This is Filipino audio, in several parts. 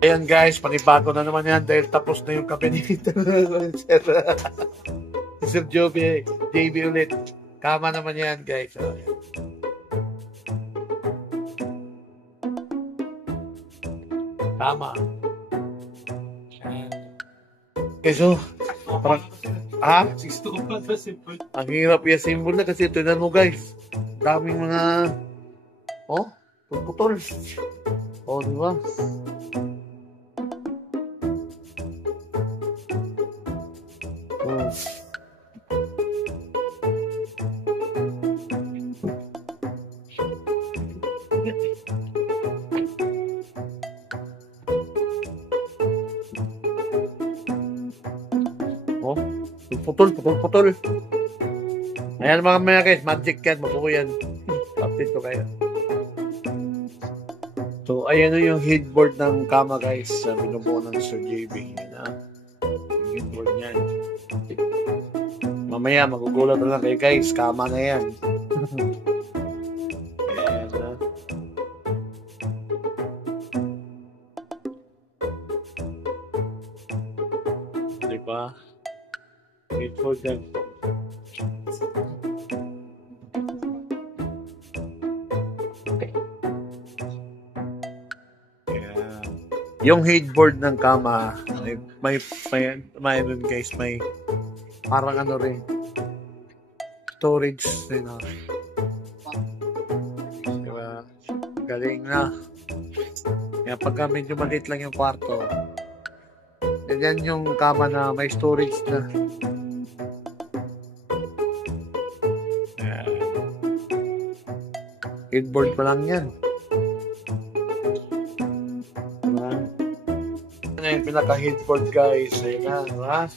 Ayan guys, panibago na naman yan dahil tapos na yung kape ni Sir, Sir JB ulit. Kama naman yan guys. Oh, yan. Tama. Okay, so, parang, ang hirap yung symbol na kasi tignan mo guys. Daming mga, putol. Di ba? Putol. Ayan mga guys, magic yan, mabuko yan. Update ko kayo. So, ayan na yung headboard ng kama guys, binubuo ng Sir JB. Yan na. Yung headboard niyan. Mamaya, magugulat na lang kayo guys, kama na yan. Ayan na. Diba? Headboard yan. Yung headboard ng kama, may guys, may parang ano rin, storage rin. Diba? Galing na. Kaya pagka medyo maliit lang yung kwarto, yan yung kama na may storage na. Headboard pa lang yan. Yung pinaka-headboard guys, ayun na, diba?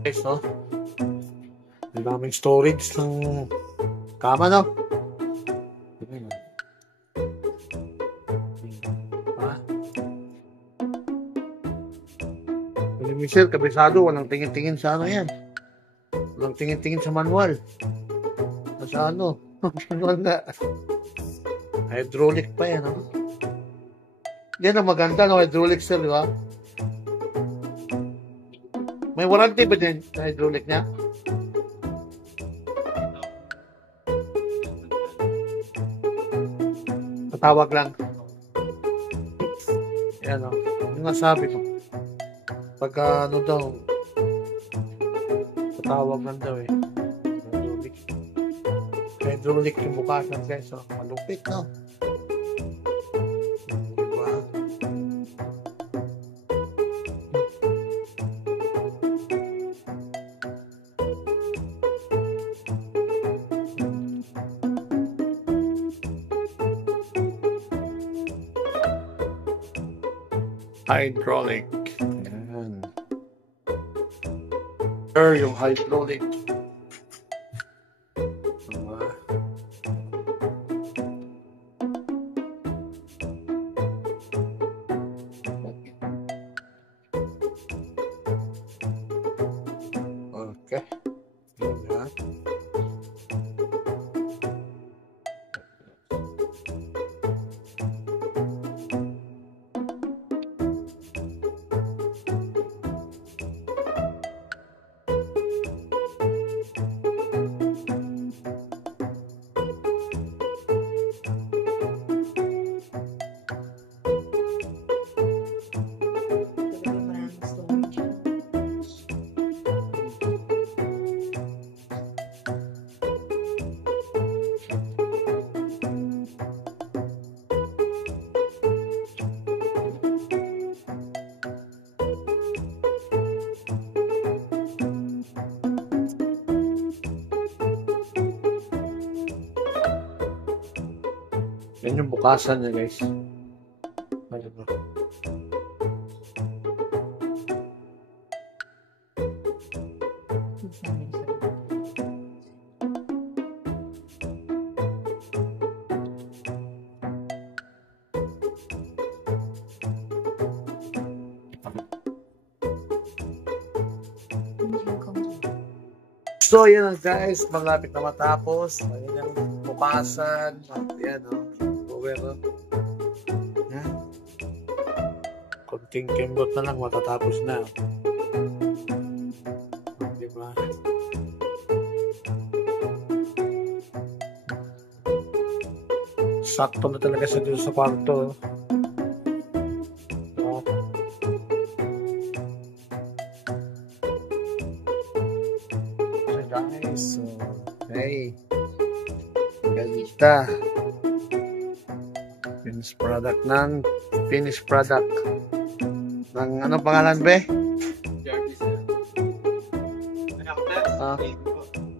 Guys, no? Ang daming storage ng kama, no? Michelle, kabisado, walang tingin-tingin sa ano yan. Walang tingin-tingin sa manual. Sa ano? Manual na. Hydraulic pa yan, no? Yan ang maganda, no? Hydraulic, sir, di ba? May warranty ba din sa hydraulic niya? Patawag lang. Yan, no? Yung nasabi ko. Pagka ano daw, patawag lang daw eh. Hydraulic yung bukasan guys, so malupit, no? Diba? Hydraulic. Yung hydraulic. Okay. Yan yung bukasan niya guys. Ayun na. So, yun lang guys. Malapit na matapos. Ayun yung bukasan. Ayan, o. Over, o. Yan. Kunting kembot na lang, matatapos na. Diba? Sakto na talaga siya dito sa kwarto. Guys, so, okay. Ganda. Finished product ng ano pangalan be?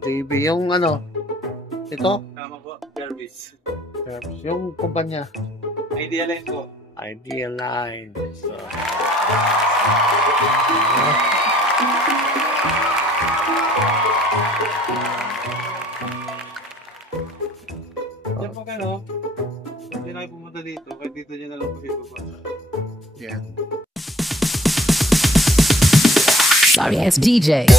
TV yung ano ito? Tama po, Jarvis. Yung kumpanya Idea Line po. Idea Line. So, Diyan po kayo. Hindi na kayo pumunta dito. Kahit dito nyo na lang po ibaba. yeah. Sorry, it's DJ.